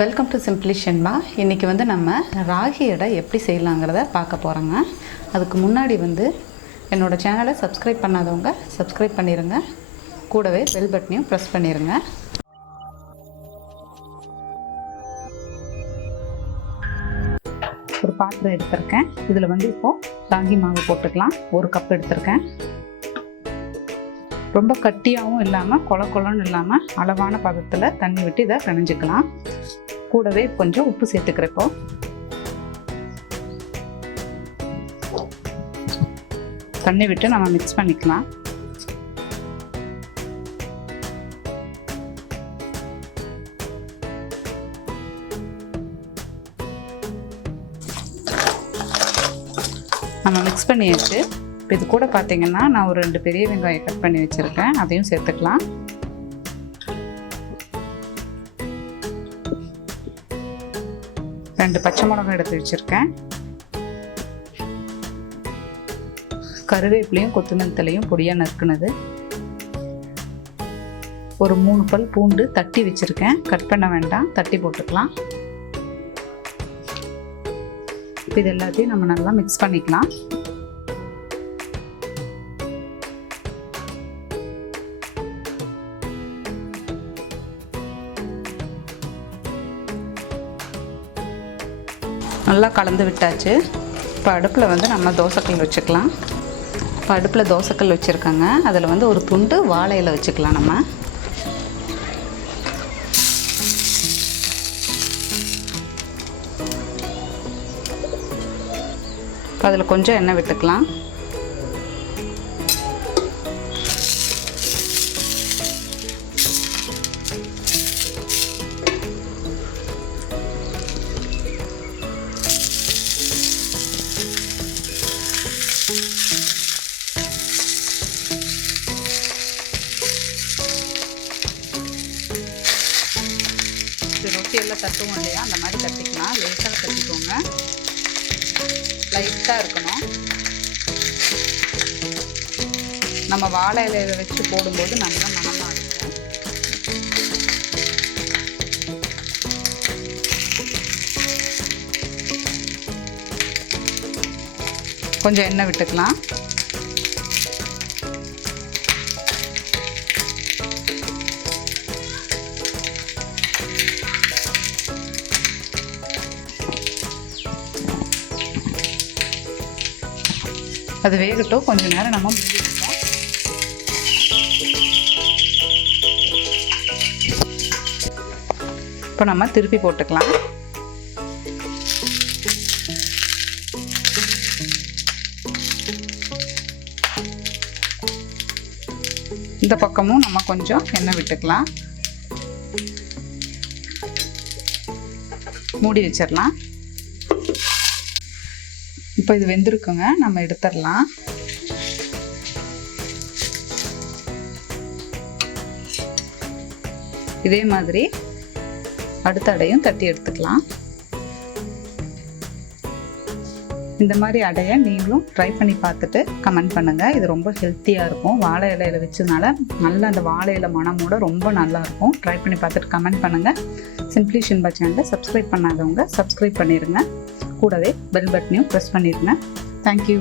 Welcome to simply Shenba. இன்றைக்கி நம்ம ராகி அடை எப்படி செய்யலாங்கிறத பார்க்க போகிறோங்க. அதுக்கு முன்னாடி என்னோடய சேனலை சப்ஸ்கிரைப் பண்ணாதவங்க சப்ஸ்கிரைப் பண்ணிடுங்க. கூடவே பெல் பட்டனையும் ப்ரெஸ் பண்ணிடுங்க. ஒரு பாத்திரம் எடுத்திருக்கேன். இதில் இப்போது ராகி மாவு போட்டுக்கலாம். 1 கப் எடுத்திருக்கேன். ரொம்ப கட்டியாகவும் இல்லாமல் கொல கொலன்னு இல்லாமல் அளவான பதத்தில் தண்ணி விட்டு இதை பிணைஞ்சிக்கலாம். கூடவே கொஞ்சம் உப்பு சேர்த்துக்கிறப்போ தண்ணி விட்டு நம்ம மிக்ஸ் பண்ணிக்கலாம். நம்ம மிக்ஸ் பண்ணியாச்சு. இப்போ இது கூட பார்த்தீங்கன்னா நான் ஒரு 2 பெரிய வெங்காயம் கட் பண்ணி வச்சுருக்கேன். அதையும் சேர்த்துக்கலாம். ரெண்டு பச்சை மிளகாய் எடுத்து வச்சுருக்கேன். கருவேப்பிலையும் கொத்தமல்லி தலையும் பொடியாக நறுக்குனது. ஒரு 3 பல் பூண்டு தட்டி வச்சுருக்கேன். கட் பண்ண வேண்டாம், தட்டி போட்டுக்கலாம். இது எல்லாத்தையும் நம்ம நல்லா மிக்ஸ் பண்ணிக்கலாம். நல்லா கலந்து விட்டாச்சு. இப்போ அடுப்பில் நம்ம தோசைக்கல் வச்சுக்கலாம். இப்போ அடுப்பில் தோசைக்கல் வச்சுருக்கோங்க. அதில் ஒரு துண்டு வாழை இலை வச்சுக்கலாம். நம்ம இப்போ அதில் கொஞ்சம் எண்ணெய் விட்டுக்கலாம். ரொட்டி எல்லாம் தட்டுவோம் இல்லையா, அந்த மாதிரி தட்டிக்கலாம். லேசாக தட்டிக்கோங்க. லைட்டாக இருக்கணும். நம்ம வாழை இலையை வச்சு போடும்போது நல்லா மணமாக இருக்கும். கொஞ்சம் எண்ணெய் விட்டுக்கலாம். அது வேகட்டும். கொஞ்ச நேரம் நம்ம மூடி வைப்போம். இப்போ நம்ம திருப்பி போட்டுக்கலாம். இந்த பக்கமும் நம்ம கொஞ்சம் எண்ணெய் விட்டுக்கலாம். மூடி வச்சிடலாம். இப்போ இது வெந்திருக்குங்க. நம்ம எடுத்துடலாம். இதே மாதிரி அடுத்த அடையும் தட்டி எடுத்துக்கலாம். இந்த மாதிரி அடையை நீங்களும் ட்ரை பண்ணி பார்த்துட்டு கமெண்ட் பண்ணுங்கள். இது ரொம்ப ஹெல்த்தியாக இருக்கும். வாழை இலையில் வச்சதுனால நல்லா அந்த வாழை இலை மணமோட ரொம்ப நல்லாயிருக்கும். ட்ரை பண்ணி பார்த்துட்டு கமெண்ட் பண்ணுங்கள். சிம்பிளி ஷென்பா சேனலை சப்ஸ்கிரைப் பண்ணாதவங்க சப்ஸ்கிரைப் பண்ணிடுங்க. கூடவே பெல் பட்டனையும் ப்ரெஸ் பண்ணிடுங்க. தேங்க்யூ.